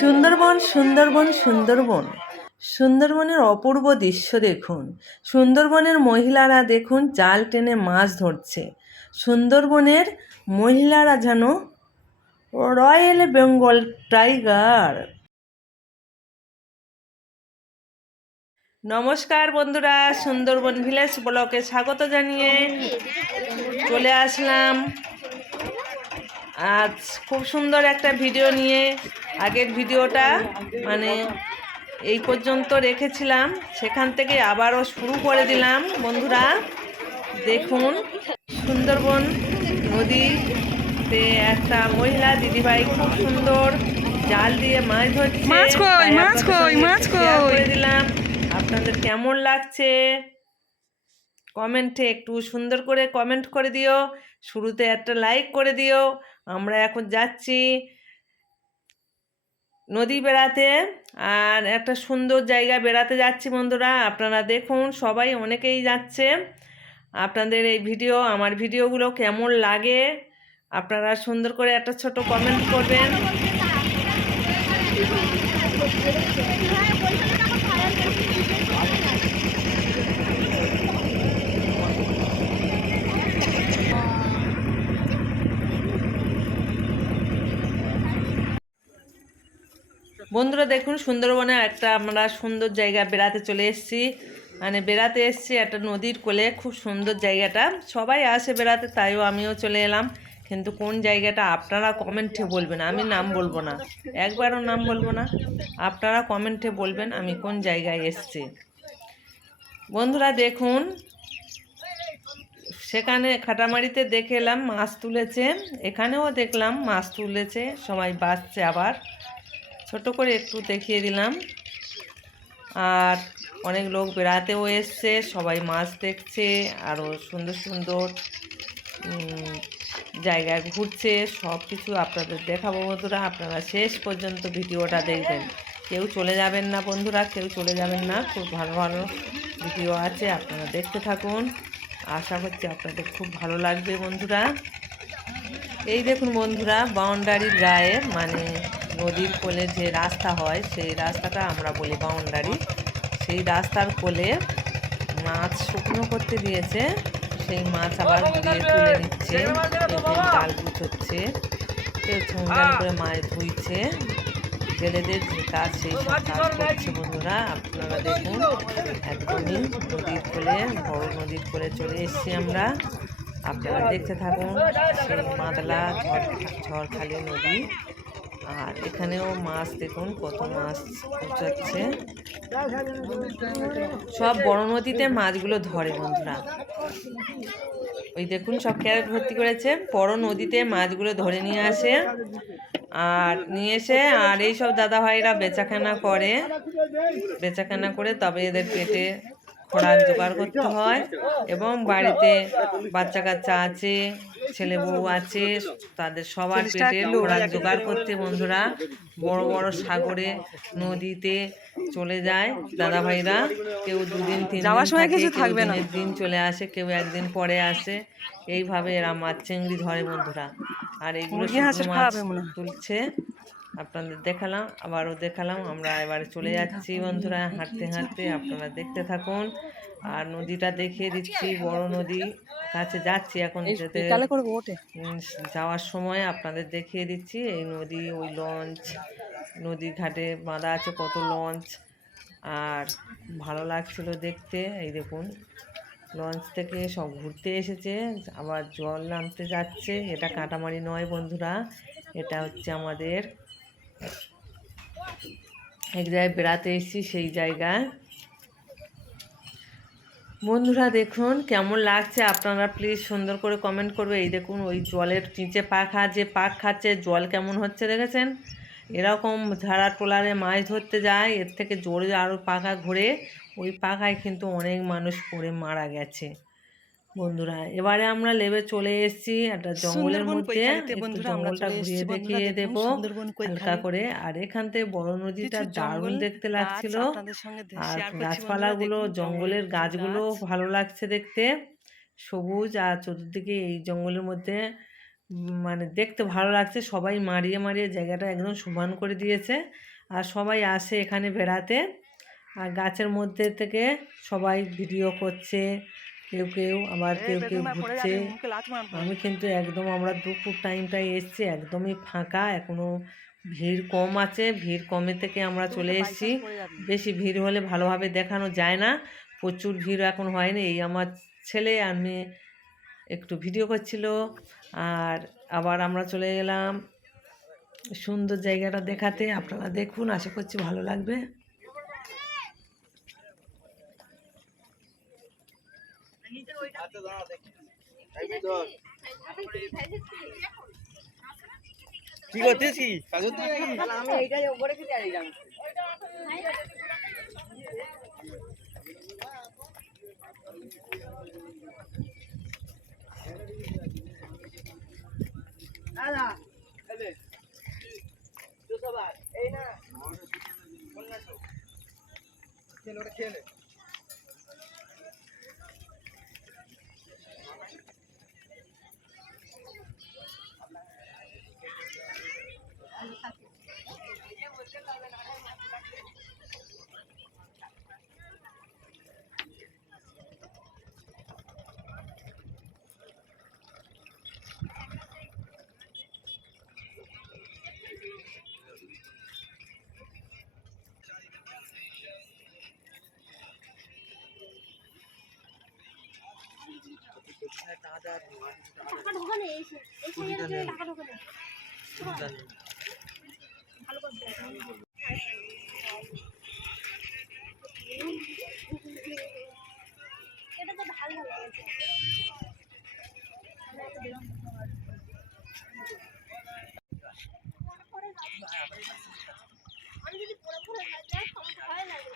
সুন্দরবন সুন্দরবন সুন্দরবন। সুন্দরবনের অপূর্ব দৃশ্য দেখুন। সুন্দরবনের মহিলারা দেখুন জাল টেনে মাছ ধরছে। সুন্দরবনের মহিলারা যেন রয়্যাল বেঙ্গল টাইগার। নমস্কার বন্ধুরা, সুন্দরবন ভিলেজ ব্লকে স্বাগত জানিয়ে চলে আসলাম। আজ খুব সুন্দর একটা ভিডিও নিয়ে আগের ভিডিওটা মানে এই পর্যন্ত রেখেছিলাম। সেখান থেকে আবারও শুরু করে দিলাম। বন্ধুরা দেখুন সুন্দরবন নদীতে একটা মহিলা দিদিভাই খুব সুন্দর জাল দিয়ে মাছ ধরছে। মাছ কই, মাছ কই, মাছ কই? করে দিলাম। আপনাদের কেমন লাগছে? কমেন্টে একটু সুন্দর করে কমেন্ট করে দিও। শুরুতে একটা লাইক করে দিও। আমরা এখন যাচ্ছি নদী বেড়াতে আর একটা সুন্দর জায়গা বেড়াতে যাচ্ছি বন্ধুরা। আপনারা দেখুন, সবাই অনেকেই যাচ্ছে। আপনাদের এই ভিডিও, আমার ভিডিওগুলো কেমন লাগে আপনারা সুন্দর করে একটা ছোট কমেন্ট করবেন। বন্ধুরা দেখুন সুন্দরবনে একটা আমরা সুন্দর জায়গা বেড়াতে চলে এসেছি। মানে বেড়াতে এসেছি একটা নদীর কোলে, খুব সুন্দর জায়গাটা। সবাই আসে বেড়াতে, তাইও আমিও চলে এলাম। কিন্তু কোন জায়গাটা আপনারা কমেন্টে বলবেন, আমি নাম বলব না। একবারও নাম বলব না, আপনারা কমেন্টে বলবেন আমি কোন জায়গায় এসেছি। বন্ধুরা দেখুন, সেখানে খাটামারিতে দেখে এলাম, মাছ তুলেছে। এখানেও দেখলাম মাছ তুলেছে, সবাই বাঁচছে আবার। ছোট করে একটু দেখিয়ে দিলাম। আর অনেক লোক বেড়াতেও এসছে, সবাই মাছ দেখছে আরও সুন্দর সুন্দর জায়গায় ঘুরছে সব কিছু আপনাদের দেখাবো বন্ধুরা। আপনারা শেষ পর্যন্ত ভিডিওটা দেখবেন। কেউ চলে যাবেন না বন্ধুরা, কেউ চলে যাবেন না। খুব ভালো ভালো ভিডিও আছে, আপনারা দেখতে থাকুন। আশা করছি আপনাদের খুব ভালো লাগবে বন্ধুরা। এই দেখুন বন্ধুরা, বাউন্ডারির গায়ে মানে নদীর কোলে যে রাস্তা হয়, সেই রাস্তাটা আমরা বলি বাউন্ডারি। সেই রাস্তার কোলে মাছ শুকনো করতে দিয়েছে। সেই মাছ আবার দিয়ে তুলে নিচ্ছে। জাল গুছোচ্ছে। কেউ ছোঁজাল করে মাছ ধুইছে। জেলেদের যে কাজ, সেই সব কাজ করছে বন্ধুরা। আপনারা দেখুন, একদমই নদীর কোলে, বড় নদীর কোলে চলে এসেছি আমরা। আপনারা দেখতে থাকুন, সেই মাদলা ঝড়, ঝড়খালি নদী। আর এখানেও মাছ দেখুন, কত মাছ পৌঁছাচ্ছে। সব বড় নদীতে মাছগুলো ধরে বন্ধুরা। ওই দেখুন, সব ক্যারেট ভর্তি করেছে? বড় নদীতে মাছগুলো ধরে নিয়ে আসে। আর নিয়ে এসে, আর এই সব দাদা ভাইরা বেচাকেনা করে। বেচাকেনা করে তবে এদের পেটে খোরাক জোগাড় করতে হয়। এবং বাড়িতে বাচ্চা কাচ্চা আছে। ছেলে বউ আছে তাদের সবার পেটে খোরাক জোগাড় করতে বন্ধুরা বড় বড় সাগরে নদীতে চলে যায় দাদা ভাইরা কেউ দুদিন তিন যাওয়ার সময় কিছু থাকবে না। দিন চলে আসে কেউ একদিন পরে আসে। এইভাবে এরা মাছ চিংড়ি ধরে বন্ধুরা। আর এইগুলো মাছ। তুলছে। আপনাদের দেখালাম আবারও দেখালাম। আমরা এবারে চলে যাচ্ছি বন্ধুরা হাঁটতে হাঁটতে। আপনারা দেখতে থাকুন। আর নদীটা দেখিয়ে দিচ্ছি বড় নদী। কাছে যাচ্ছি এখন যেতে। যাওয়ার সময় আপনাদের দেখিয়ে দিচ্ছি এই নদী ওই লঞ্চ নদী ঘাটে বাঁধা আছে কত লঞ্চ আর ভালো লাগছিল দেখতে এই দেখুন লঞ্চ থেকে সব ঘুরতে এসেছে আবার জল নামতে যাচ্ছে। এটা কাটামারি নয় বন্ধুরা এটা হচ্ছে আমাদের। এক জায়গায় বেড়াতে এসেছি সেই জায়গায়। বন্ধুরা, দেখুন কেমন লাগছে। আপনারা প্লিজ সুন্দর করে কমেন্ট করবে। এই দেখুন, ওই জলের নিচে পাখা যে পাক খাচ্ছে, জল কেমন হচ্ছে দেখেছেন? এরকম ঝাড়া টোলারে মাছ ধরতে যায়, এর থেকে জোরে আরও পাখা ঘুরে, ওই পাখায় কিন্তু অনেক মানুষ পড়ে মারা গেছে। বন্ধুরা এবারে আমরা লেবে চলে এসেছি একটা জঙ্গলের মধ্যে। জঙ্গলটা ঘুরিয়ে দেখিয়ে দেবো হালকা করে। আর এখান থেকে বড় নদীটা দারুণ দেখতে গাছ লাগছিল। আর গাছপালাগুলো জঙ্গলের গাছগুলো ভালো লাগছে দেখতে। সবুজ আর চতুর্দিকে এই জঙ্গলের মধ্যে মানে দেখতে ভালো লাগছে। সবাই মারিয়ে মারিয়ে জায়গাটা একদম সমান করে দিয়েছে। আর সবাই আসে এখানে বেড়াতে। আর গাছের মধ্যে থেকে সবাই ভিডিও করছে। কেউ কেউ আবার কেউ কেউ ঘুরছে। আমি কিন্তু একদম আমরা দুপুর টাইমটায় এসছি একদমই ফাঁকা এখনও ভিড় কম আছে ভিড় কমে থেকে আমরা চলে এসেছি। বেশি ভিড় হলে ভালোভাবে দেখানো যায় না প্রচুর ভিড় এখন হয়নি। এই আমার ছেলে আর মেয়ে একটু ভিডিও করছিল আর আবার আমরা চলে গেলাম সুন্দর জায়গাটা দেখাতে আপনারা দেখুন আশা করছি ভালো লাগবে। কি করতেছি কি? এটা তো ভালো লাগছে আমি যদি পরে পরে যাই আমার তো ভয় লাগে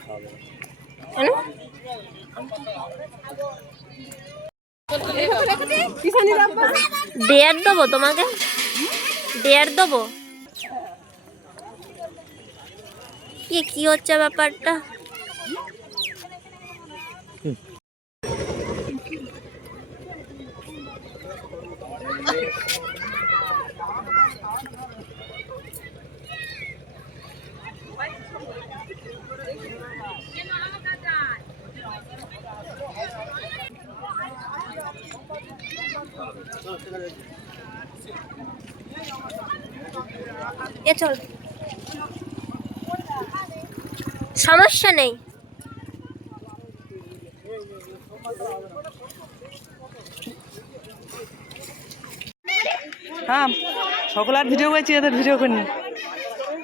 খাওয়াবো ডেয়ার দেবো তোমাকে? ডেয়ার দেবো? কি কি হচ্ছে ব্যাপারটা? চল। সমস্যা নেই। হ্যাঁ সকল আর ভিডিও করছি, এদের ভিডিও করিনি।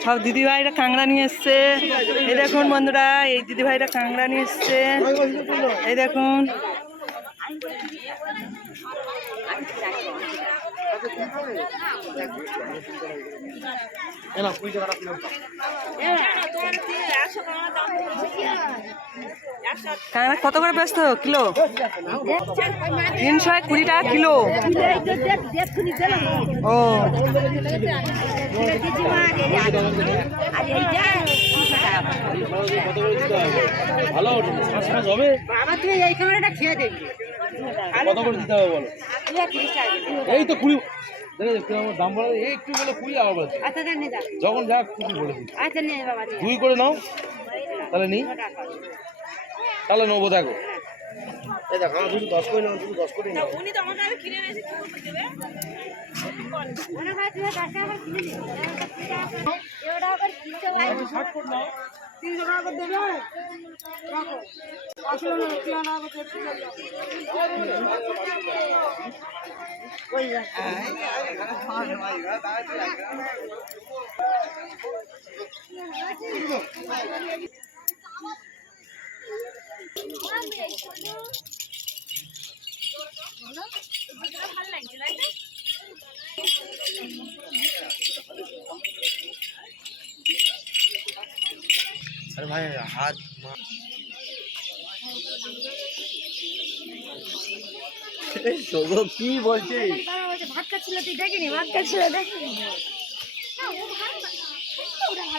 সব দিদিভাইরা কাঁকড়া নিয়ে এসছে। এই দেখুন বন্ধুরা, এই দিদিভাইরা কাঁকড়া নিয়ে এসছে। এই দেখুন। কত করে ব্যস্ত? কিলো? তিনশো কুড়ি টাকা কিলো। ও। ভালো মাছ মাছ হবে কত করে দিতে হবে বলো? এই তো কুড়ি দেখে দেখতে আমার দাম বলে এই একটু বলে কুড়ি আবার বলছে যখন যা কুড়ি বলেছি দুই করে নাও তাহলে নি তাহলে নেব দেখো। দেখো আমার দুটো দশ করে নাও দশ করে নাও আরে ভাই হাত কি বলছে ভাত খাচ্ছিল তুই দেখিনি ভাত খাচ্ছিল দেখিনি ওটা তিনশো টাকা করে দেবে রাখো আসলে না তিনশো টাকা করে ভালো লাগছে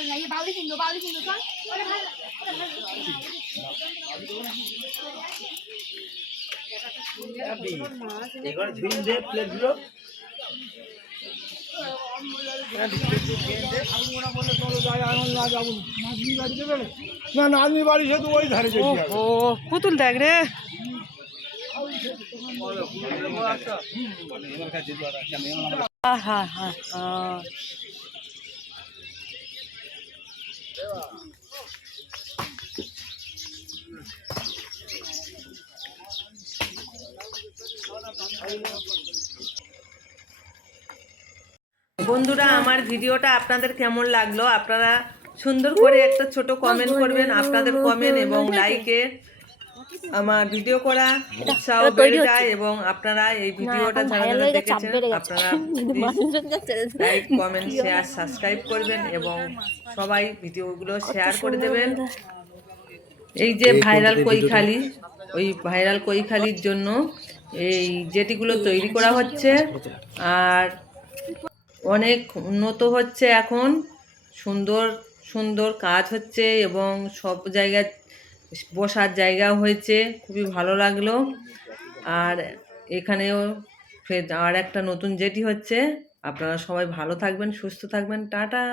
লাগে বাউলি কিনবো বাউলি কিনবো চল ওটা ভালো ওটা ভালো এখানে ঝুল দে প্লেটগুলো না না আমি বাড়ি শুধু ওই ধারে ও ও পুতুল দেখ রে আহা হা হা বন্ধুরা আমার ভিডিওটা আপনাদের কেমন লাগল? আপনারা সুন্দর করে একটা ছোট কমেন্ট করবেন আপনাদের কমেন্ট এবং লাইকে আমার ভিডিও করা উৎসাহ বেড়ে যায় এবং আপনারা এই ভিডিওটা যারা যারা দেখেছেন আপনারা লাইক কমেন্ট শেয়ার সাবস্ক্রাইব করবেন এবং সবাই ভিডিওগুলো শেয়ার করে দেবেন। এই যে ভাইরাল কৈখালি ওই ভাইরাল কৈখালির জন্য এই যেটিগুলো তৈরি করা হচ্ছে আর অনেক উন্নত হচ্ছে এখন। সুন্দর সুন্দর কাজ হচ্ছে এবং সব জায়গায় বসার জায়গা হয়েছে, খুবই ভালো লাগল। আর এখানেও আর একটা নতুন জেটি হচ্ছে। আপনারা সবাই ভালো থাকবেন, সুস্থ থাকবেন, টাটা।